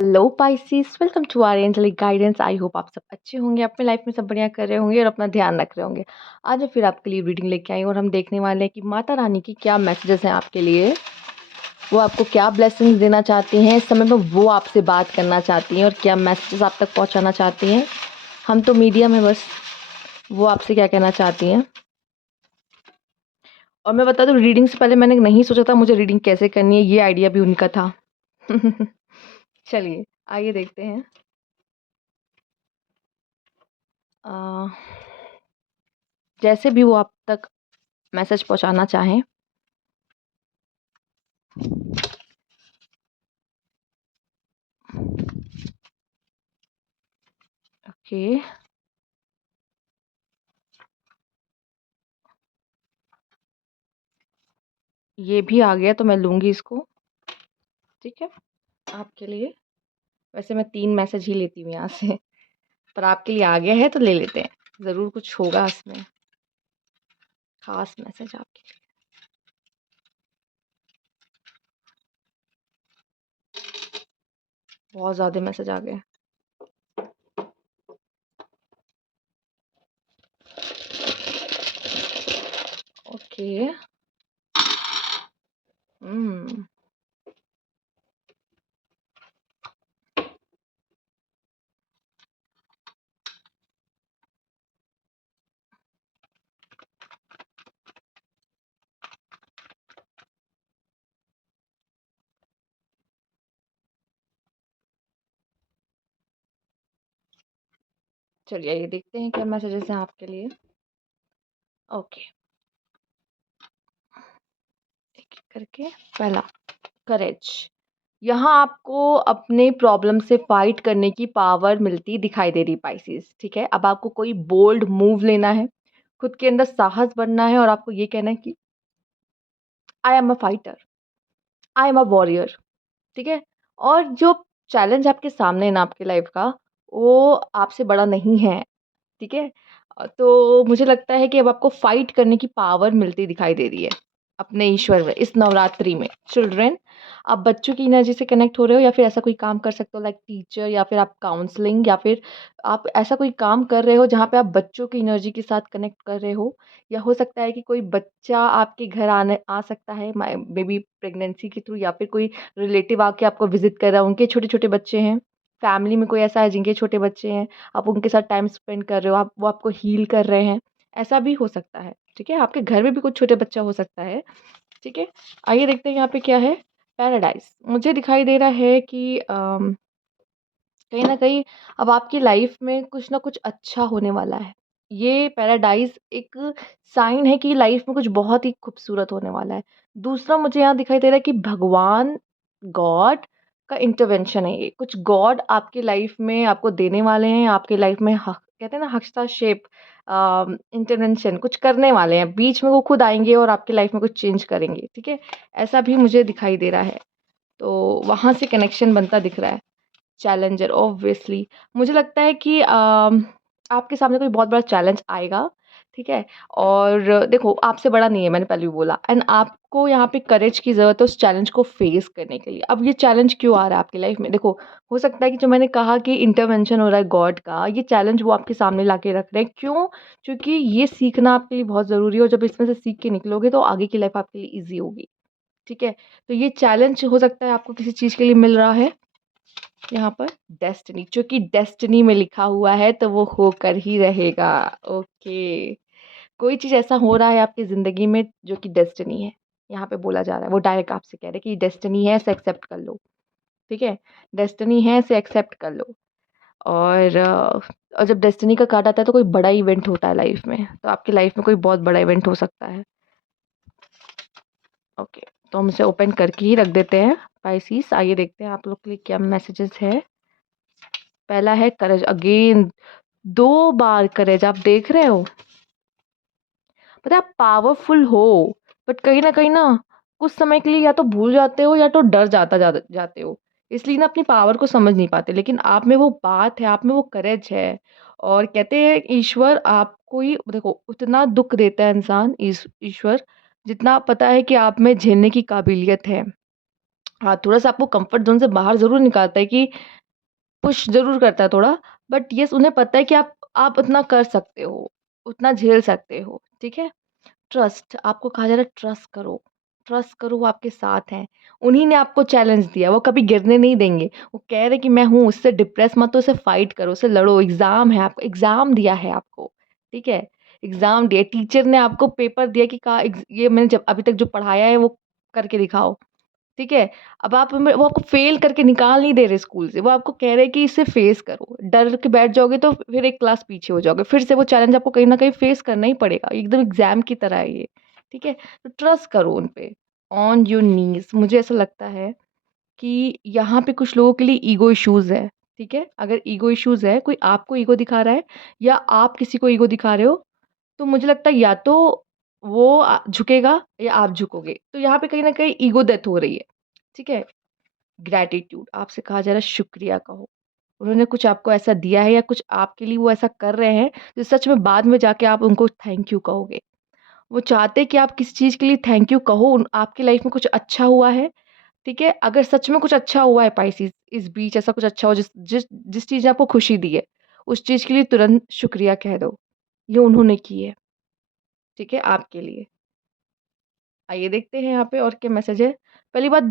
Hello Pisces, welcome to our angelic guidance. I hope आप सब अच्छे होंगे, अपने लाइफ में सब बढ़िया कर रहे होंगे और अपना ध्यान रख रहे होंगे। आज मैं फिर आपके लिए रीडिंग लेके आई हूँ और हम देखने वाले हैं कि माता रानी की क्या मैसेजेस हैं आपके लिए। वो आपको क्या ब्लेसिंग्स देना चाहती हैं इस समय में, वो आपसे बात करना चाहती हैं और क्या मैसेजेस आप तक पहुँचाना चाहती हैं। हम तो मीडियम है बस, वो आपसे क्या कहना चाहती हैं। और मैं बता दूँ, रीडिंग से पहले मैंने नहीं सोचा था मुझे रीडिंग कैसे करनी है, ये आइडिया भी उनका था। चलिए आइए देखते हैं। अ, जैसे भी वो आप तक मैसेज पहुंचाना चाहें। ओके, ये भी आ गया तो मैं लूँगी इसको। ठीक है, आपके लिए। वैसे मैं 3 मैसेज ही लेती हूँ यहाँ से, पर आपके लिए आ गया है तो ले लेते हैं। ज़रूर कुछ होगा इसमें, ख़ास मैसेज आपके लिए। बहुत ज़्यादा मैसेज आ गए। ओके। हुँ। चलिए ये देखते हैं क्या मैसेजेस हैं आपके लिए। ओके, एक-एक करके। पहला, करेज। यहाँ आपको अपने प्रॉब्लम से फाइट करने की पावर मिलती दिखाई दे रही पाइसेस। ठीक है, अब आपको कोई बोल्ड मूव लेना है, खुद के अंदर साहस बनना है और आपको ये कहना है कि I am a fighter, I am a warrior. ठीक है, और जो चैलेंज आपके सामने है ना आपकी लाइफ का, वो आपसे बड़ा नहीं है। ठीक है, तो मुझे लगता है कि अब आपको फाइट करने की पावर मिलती दिखाई दे रही है अपने ईश्वर में इस नवरात्रि में। चिल्ड्रन, आप बच्चों की एनर्जी से कनेक्ट हो रहे हो या फिर ऐसा कोई काम कर सकते हो लाइक टीचर, या फिर आप काउंसलिंग, या फिर आप ऐसा कोई काम कर रहे हो जहाँ पे आप बच्चों की एनर्जी के साथ कनेक्ट कर रहे हो। या हो सकता है कि कोई बच्चा आपके घर आने आ सकता है, मे बी प्रेगनेंसी के थ्रू, या फिर कोई रिलेटिव आके आपको विजिट कर रहा है, उनके छोटे छोटे बच्चे हैं। फैमिली में कोई ऐसा है जिनके छोटे बच्चे हैं, आप उनके साथ टाइम स्पेंड कर रहे हो, आप वो आपको हील कर रहे हैं। ऐसा भी हो सकता है। ठीक है, आपके घर में भी कुछ छोटे बच्चा हो सकता है। ठीक है, आइए देखते हैं यहाँ पे क्या है। पैराडाइज मुझे दिखाई दे रहा है कि कहीं न कहीं अब आपकी लाइफ में कुछ ना कुछ अच्छा होने वाला है। ये पैराडाइज़ एक साइन है कि लाइफ में कुछ बहुत ही खूबसूरत होने वाला है। दूसरा मुझे यहाँ दिखाई दे रहा है कि भगवान, गॉड का इंटरवेंशन है ये। कुछ गॉड आपकी लाइफ में आपको देने वाले हैं, आपकी लाइफ में कहते हैं ना हस्तक्षेप, इंटरवेंशन कुछ करने वाले हैं। बीच में वो खुद आएँगे और आपकी लाइफ में कुछ चेंज करेंगे, ठीक है? ऐसा भी मुझे दिखाई दे रहा है। तो वहाँ से कनेक्शन बनता दिख रहा है। चैलेंजर ऑब्वियसली मुझे लगता है कि आपके सामने कोई बहुत बड़ा चैलेंज आएगा। ठीक है, और देखो आपसे बड़ा नहीं है, मैंने पहले भी बोला, एंड आपको यहाँ पे करेज की ज़रूरत है उस चैलेंज को फेस करने के लिए। अब ये चैलेंज क्यों आ रहा है आपकी लाइफ में, देखो हो सकता है कि जो मैंने कहा कि इंटरवेंशन हो रहा है गॉड का, ये चैलेंज वो आपके सामने ला के रख रहे हैं। क्यों? क्योंकि ये सीखना आपके लिए बहुत ज़रूरी है और जब इसमें से सीख के निकलोगे तो आगे की लाइफ आपके लिए ईज़ी होगी। ठीक है, तो ये चैलेंज हो सकता है आपको किसी चीज़ के लिए मिल रहा है यहाँ पर। डेस्टिनी, चूँकि डेस्टिनी में लिखा हुआ है तो वो होकर ही रहेगा। ओके, कोई चीज़ ऐसा हो रहा है आपकी ज़िंदगी में जो कि डेस्टिनी है, यहाँ पे बोला जा रहा है। वो डायरेक्ट आपसे कह रहे हैं कि डेस्टिनी है, इसे एक्सेप्ट कर लो। ठीक है? डेस्टिनी है, इसे एक्सेप्ट कर लो। और और जब डेस्टिनी का कार्ड आता है तो कोई बड़ा इवेंट होता है लाइफ में, तो आपकी लाइफ में कोई बहुत बड़ा इवेंट हो सकता है। ओके, तो हम इसे ओपन करके ही रख देते हैं। पाइसेस, आइए देखते हैं आप लोग के लिए क्या मैसेजेस है। पहला है करेज अगेन, 2 बार करेज, आप देख रहे हो? पता है आप पावरफुल हो, बट कहीं न कहीं ना कुछ समय के लिए या तो भूल जाते हो या तो डर जाते हो। इसलिए ना अपनी पावर को समझ नहीं पाते, लेकिन आप में वो बात है, आप में वो करेज है। और कहते हैं ईश्वर आपको ही देखो उतना दुःख देता है इंसान ईश्वर, जितना पता है कि आप में झेलने की काबिलियत है। हाँ, थोड़ा-सा आपको कम्फर्ट ज़ोन से बाहर ज़रूर निकालता है कि पुश ज़रूर करता है थोड़ा, बट येस उन्हें पता है कि आप उतना कर सकते हो, उतना झेल सकते हो, ठीक है? ट्रस्ट आपको कहा जा रहा है ट्रस्ट करो वो आपके साथ हैं। उन्हीं ने आपको चैलेंज दिया, वो कभी गिरने नहीं देंगे। वो कह रहे हैं कि मैं हूँ, उससे डिप्रेस मत हो, उससे फाइट करो, उससे लड़ो, एग्ज़ाम है आपको एग्ज़ाम दिया है आपको, ठीक है? एग्ज़ाम दिया टीचर ने आपको पेपर दिया कि का एग्ज़ ये मैंने जब अभी तक जो पढ़ाया है वो करके दिखाओ। ठीक है? अब आप में वो आपको फ़ेल करके निकाल नहीं दे रहे स्कूल से, वो आपको कह रहे हैं कि इसे फ़ेस करो। डर के बैठ जाओगे तो फिर एक क्लास पीछे हो जाओगे। फिर से वो चैलेंज आपको कहीं न कहीं फ़ेस करना ही पड़ेगा। एकदम एग्ज़ाम की तरह है ये, ठीक है? तो ट्रस्ट करो उन पे, ऑन योर नीज़। मुझे ऐसा लगता है कि यहाँ पे कुछ लोगों के लिए ईगो इश्यूज़ है, ठीक है? अगर ईगो इश्यूज़ है, कोई आपको ईगो दिखा रहा है या आप किसी को ईगो दिखा रहे हो, तो मुझे लगता है या तो वो झुकेगा या आप झुकोगे। तो यहाँ पे कहीं न कहीं ईगो डेथ हो रही है, ठीक है? ग्रैटिट्यूड आपसे कहा जा रहा है शुक्रिया कहो। उन्होंने कुछ आपको ऐसा दिया है या कुछ आपके लिए वो ऐसा कर रहे हैं, जो सच में बाद में जाके आप उनको थैंक यू कहोगे। वो चाहते हैं कि आप किसी चीज़ के लिए थैंक यू कहो, उन आपकी लाइफ़ में कुछ अच्छा हुआ है, ठीक है? अगर सच में कुछ अच्छा हुआ है पाइसेस, इस बीच ऐसा कुछ अच्छा हो जिस चीज़ ने आपको खुशी दी है, उस चीज़ के लिए तुरंत शुक्रिया कह दो। ये उन्होंने की है, ठीक है? आपके लिए। आइए देखते हैं यहाँ पे और क्या मैसेज है। पहली बात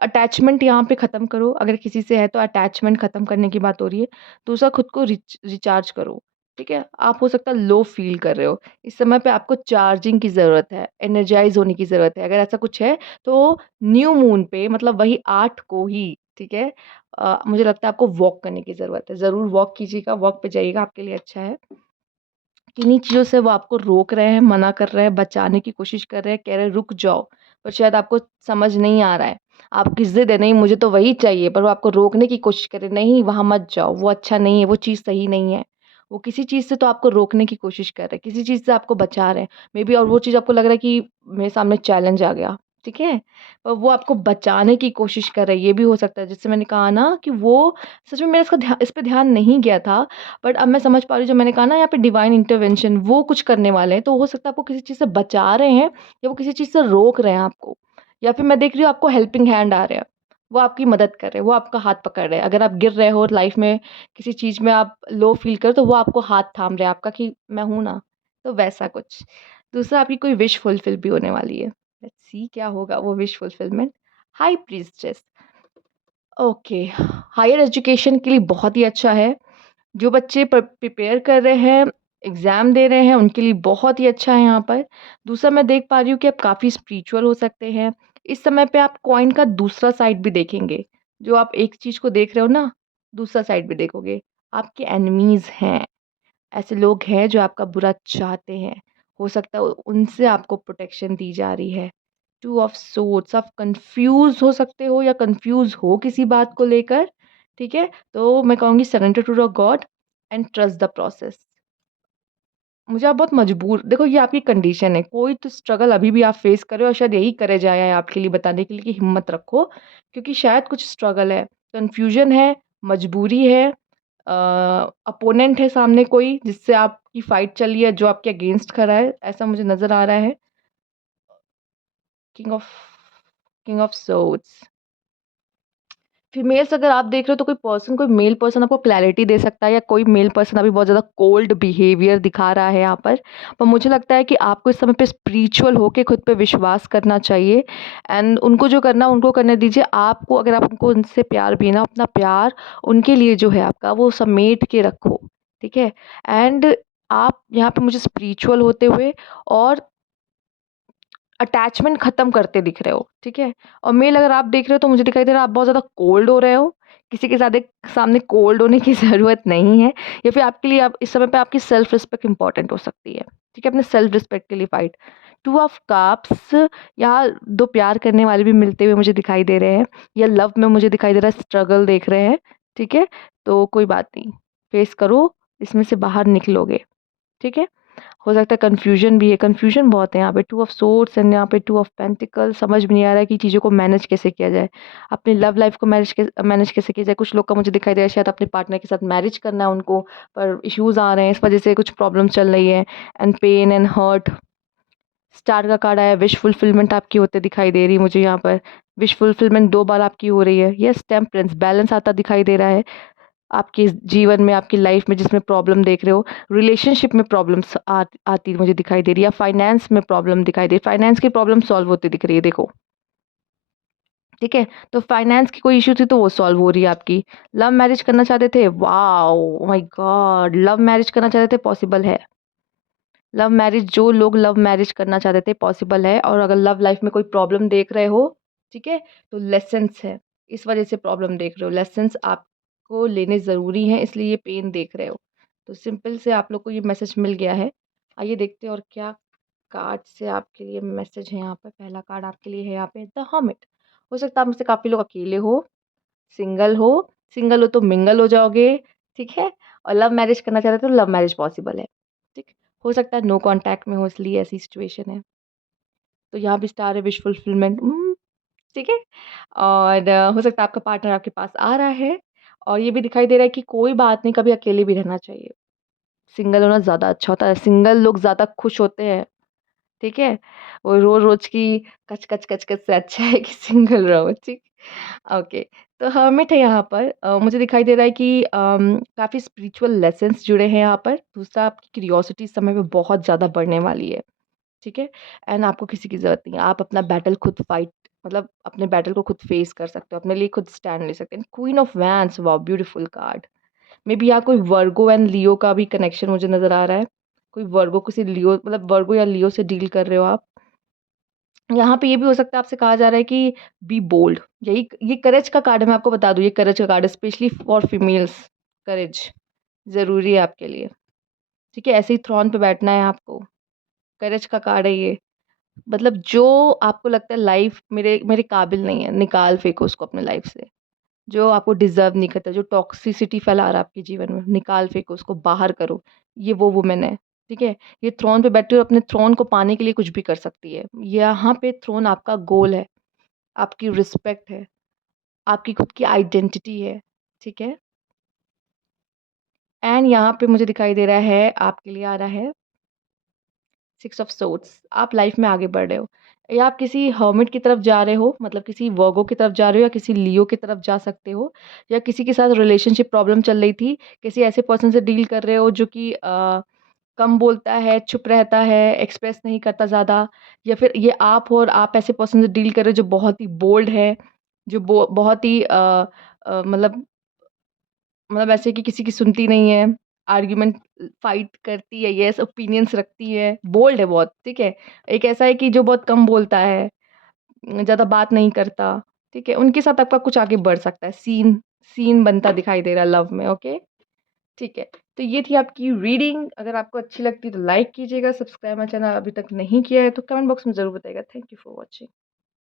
अटैचमेंट यहाँ पे ख़त्म करो, अगर किसी से है तो अटैचमेंट ख़त्म करने की बात हो रही है। दूसरा खुद को रिचार्ज करो, ठीक है? आप हो सकता है लो फ़ील कर रहे हो, इस समय पे आपको चार्जिंग की ज़रूरत है, एनर्जाइज़ होने की ज़रूरत है। अगर ऐसा कुछ है तो न्यू मून पे मतलब वही 8 को ही, ठीक है? मुझे लगता है आपको वॉक करने की ज़रूरत है। ज़रूर वॉक कीजिएगा, वॉक पे जाइएगा, आपके लिए अच्छा है। किन्हीं चीज़ों से वो आपको रोक रहे हैं, मना कर रहे हैं, बचाने की कोशिश कर रहे हैं, कह रहे हैं रुक जाओ, पर शायद आपको समझ नहीं आ रहा है। आपकी ज़िद है नहीं मुझे तो वही चाहिए, पर वो आपको रोकने की कोशिश कर रहे हैं, नहीं वहाँ मत जाओ, वो अच्छा नहीं है, वो चीज़ सही नहीं है। वो किसी चीज़ से तो आपको रोकने की कोशिश कर रहे हैं, किसी चीज़ से आपको बचा रहे हैं। मेबी और वो चीज़ आपको लग रहा है कि मेरे सामने चैलेंज आ गया, ठीक है? पर वो आपको बचाने की कोशिश कर रहे हैं, ये भी हो सकता है। जैसे मैंने कहा ना कि वो सच में मेरा इस पे ध्यान नहीं गया था, बट अब मैं समझ पा रही हूँ जो मैंने कहा ना यहाँ पे डिवाइन इंटरवेंशन वो कुछ करने वाले हैं, तो हो सकता है आपको किसी चीज़ से बचा रहे हैं या वो किसी चीज़ से रोक रहे हैं आपको। या फिर मैं देख रही हूँ आपको हेल्पिंग हैंड आ रहे हैं, वो आपकी मदद कर रहे हैं, वो आपका हाथ पकड़ रहे हैं। अगर आप गिर रहे हो लाइफ में किसी चीज़ में आप लो फ़ील कर तो वो आपको हाथ थाम रहे हैं आपका कि मैं हूँ ना, तो वैसा कुछ। दूसरा आपकी कोई विश फुलफिल भी होने वाली है। लेट्स सी क्या होगा वो wish fulfillment. High priestess okay, higher education के लिए बहुत ही अच्छा है। जो बच्चे प्रिपेयर कर रहे हैं, एग्ज़ाम दे रहे हैं, उनके लिए बहुत ही अच्छा है यहाँ पर। दूसरा मैं देख पा रही हूँ कि आप काफ़ी स्पिरिचुअल हो सकते हैं। इस समय पे आप कॉइन का दूसरा साइड भी देखेंगे। जो आप एक चीज़ को देख रहे हो ना, दूसरा साइड भी देखोगे। आपके एनिमीज़ हैं, ऐसे लोग हैं जो आपका बुरा चाहते हैं। हो सकता है उनसे आपको प्रोटेक्शन दी जा रही है। टू ऑफ सोर्ड्स आप कन्फ्यूज़ हो सकते हो या कन्फ्यूज़ हो किसी बात को लेकर, ठीक है? तो मैं कहूँगी surrender to the god and trust the process. मुझे आप बहुत मजबूर देखो ये आपकी कंडीशन है, कोई तो स्ट्रगल अभी भी आप फेस कर रहे हो और शायद यही करे जाया है आपके लिए बताने के लिए कि हिम्मत रखो, क्योंकि शायद कुछ स्ट्रगल है, कन्फ्यूजन है, मजबूरी है, अपोनेंट है सामने कोई जिससे आपकी फाइट चल रही है, जो आपके अगेंस्ट खड़ा है, ऐसा मुझे नज़र आ रहा है। King of king of swords females अगर आप देख रहे हो तो कोई मेल पर्सन आपको क्लैरिटी दे सकता है या कोई मेल पर्सन अभी बहुत ज़्यादा कोल्ड बिहेवियर दिखा रहा है यहाँ पर मुझे लगता है कि आपको इस समय पे स्पिरिचुअल होके खुद पे विश्वास करना चाहिए एंड उनको जो करना उनको करने दीजिए। आपको अगर आप उनको उनसे प्यार भी ना अपना प्यार उनके लिए जो है आपका वो समेट के रखो, ठीक है? एंड आप यहाँ पे मुझे स्पिरिचुअल होते हुए और अटैचमेंट ख़त्म करते दिख रहे हो, ठीक है? और मेल अगर आप देख रहे हो तो मुझे दिखाई दे रहा है आप बहुत ज़्यादा कोल्ड हो रहे हो, किसी के साथ एक सामने कोल्ड होने की ज़रूरत नहीं है या फिर आपके लिए आप इस समय पे आपकी सेल्फ रिस्पेक्ट इम्पोर्टेंट हो सकती है, ठीक है? अपने सेल्फ रिस्पेक्ट के लिए फाइट। टू ऑफ कप्स यहाँ 2 प्यार करने वाले भी मिलते हुए मुझे दिखाई दे रहे हैं या लव में मुझे दिखाई दे रहा है स्ट्रगल देख रहे हैं, ठीक है? तो कोई बात नहीं, फेस करो, इसमें से बाहर निकलोगे, ठीक है? हो सकता है कन्फ्यूजन भी है, कन्फ्यूजन बहुत है यहाँ पे। टू ऑफ सोर्ड्स एंड यहाँ पे टू ऑफ पेंटिकल समझ में नहीं आ रहा है कि चीज़ों को मैनेज कैसे किया जाए। अपनी लव लाइफ को मैनेज कैसे किया जाए। कुछ लोग का मुझे दिखाई दे रहा है शायद अपने पार्टनर के साथ मैरिज करना है उनको, पर इश्यूज़ आ रहे हैं, इस वजह से कुछ प्रॉब्लम चल रही है and pain and hurt star का कार्ड आया, विश फुलफिलमेंट आपकी होते दिखाई दे रही है मुझे यहाँ पर। विश फुलफिलमेंट 2 बार आपकी हो रही है। यस, टेम्परेंस, बैलेंस आता दिखाई दे रहा है आपके जीवन में, आपकी लाइफ में जिसमें प्रॉब्लम देख रहे हो। रिलेशनशिप में प्रॉब्लम्स आती मुझे दिखाई दे रही है, या फाइनेंस में प्रॉब्लम दिखाई दे रही है। फाइनेंस की प्रॉब्लम सॉल्व होती दिख रही है, देखो। ठीक है, तो फाइनेंस की कोई इशू थी तो वो सॉल्व हो रही है आपकी। लव मैरिज करना चाहते थे, wow my God, love marriage करना चाहते थे, पॉसिबल है। लव मैरिज, जो लोग लव मैरिज करना चाहते थे, पॉसिबल है। और अगर लव लाइफ में कोई प्रॉब्लम देख रहे हो, ठीक है, तो लेसन्स है, इस वजह से प्रॉब्लम देख रहे हो। लेसन्स आपको लेने ज़रूरी हैं, इसलिए ये पेन देख रहे हो। तो सिंपल से आप लोग को ये मैसेज मिल गया है। आइए देखते हैं और क्या कार्ड से आपके लिए मैसेज है यहाँ पर। पहला कार्ड आपके लिए है यहाँ पे द हर्मिट। हो सकता है आप में से काफ़ी लोग अकेले हो, सिंगल हो। सिंगल हो तो मिंगल हो जाओगे, ठीक है। और लव मैरिज करना चाहते हो तो लव मैरिज पॉसिबल है, ठीक। हो सकता है नो कांटेक्ट में हो, इसलिए ऐसी सिचुएशन है। तो यहाँ भी स्टार है, विश फुलफिलमेंट, ठीक है। और हो सकता है आपका पार्टनर आपके पास आ रहा है। और ये भी दिखाई दे रहा है कि कोई बात नहीं, कभी अकेले भी रहना चाहिए। सिंगल होना ज़्यादा अच्छा होता है, सिंगल लोग ज़्यादा खुश होते हैं, ठीक है। वो रोज़ की कच कच कच कच से अच्छा है कि सिंगल रहो, ठीक। ओके, तो हर्मिट है यहाँ पर। मुझे दिखाई दे रहा है कि काफ़ी स्पिरिचुअल लेसन्स जुड़े हैं यहाँ पर। दूसरा, आपकी क्यूरियोसिटी इस समय पे बहुत ज़्यादा बढ़ने वाली है, ठीक है। एंड आपको किसी की ज़रूरत नहीं है, आप अपना बैटल खुद फाइट, मतलब अपने बैटल को खुद फेस कर सकते हो, अपने लिए खुद स्टैंड ले सकते हैं। Queen of wands, wow beautiful card. May be यहाँ कोई वर्गो एंड लियो का भी कनेक्शन मुझे नज़र आ रहा है। कोई वर्गो किसी लियो, मतलब वर्गो या लियो से डील कर रहे हो आप। यहाँ पे ये भी हो सकता है आपसे कहा जा रहा है कि बी बोल्ड। यही ये करेज का कार्ड है, मैं आपको बता दूँ, ये करेज का कार्ड है, स्पेशली फॉर फीमेल्स। करेज ज़रूरी है आपके लिए, ठीक है। ऐसे ही थ्रोन पे बैठना है आपको। करेज का कार्ड है ये। मतलब जो आपको लगता है लाइफ मेरे मेरे काबिल नहीं है, निकाल फेंको उसको अपने लाइफ से। जो आपको डिज़र्व नहीं करता, जो टॉक्सिसिटी फैला रहा है आपके जीवन में, निकाल फेंको उसको, बाहर करो। ये वो वुमन है, ठीक है। ये थ्रोन पे बैठी हुई अपने थ्रोन को पाने के लिए कुछ भी कर सकती है। यहाँ पे थ्रोन आपका गोल है, आपकी रिस्पेक्ट है, आपकी खुद की आइडेंटिटी है, ठीक है। एंड यहाँ पे मुझे दिखाई दे रहा है आपके लिए आ रहा है 6 ऑफ सोर्ड्स। आप लाइफ में आगे बढ़ रहे हो, या आप किसी हर्मिट की तरफ जा रहे हो, मतलब किसी वर्गो की तरफ जा रहे हो, या किसी लियो की तरफ जा सकते हो। या किसी के साथ रिलेशनशिप प्रॉब्लम चल रही थी, किसी ऐसे पर्सन से डील कर रहे हो जो कि कम बोलता है, चुप रहता है, एक्सप्रेस नहीं करता ज़्यादा। या फिर ये आप हो और आप ऐसे पर्सन से डील कर रहे हो जो बहुत ही बोल्ड है, जो बहुत ही मतलब ऐसे कि किसी की सुनती नहीं है, आर्ग्यूमेंट फाइट करती है, यस ओपिनियंस रखती है, बोल्ड है बहुत, ठीक है। एक ऐसा है कि जो बहुत कम बोलता है, ज़्यादा बात नहीं करता, ठीक है। उनके साथ आपका कुछ आगे बढ़ सकता है, सीन सीन बनता दिखाई दे रहा है लव में, ओके, ठीक है। तो ये थी आपकी रीडिंग। अगर आपको अच्छी लगती है तो लाइक कीजिएगा, सब्सक्राइब मेरा चैनल अभी तक नहीं किया है तो कमेंट बॉक्स में ज़रूर बताइएगा। Thank you for watching.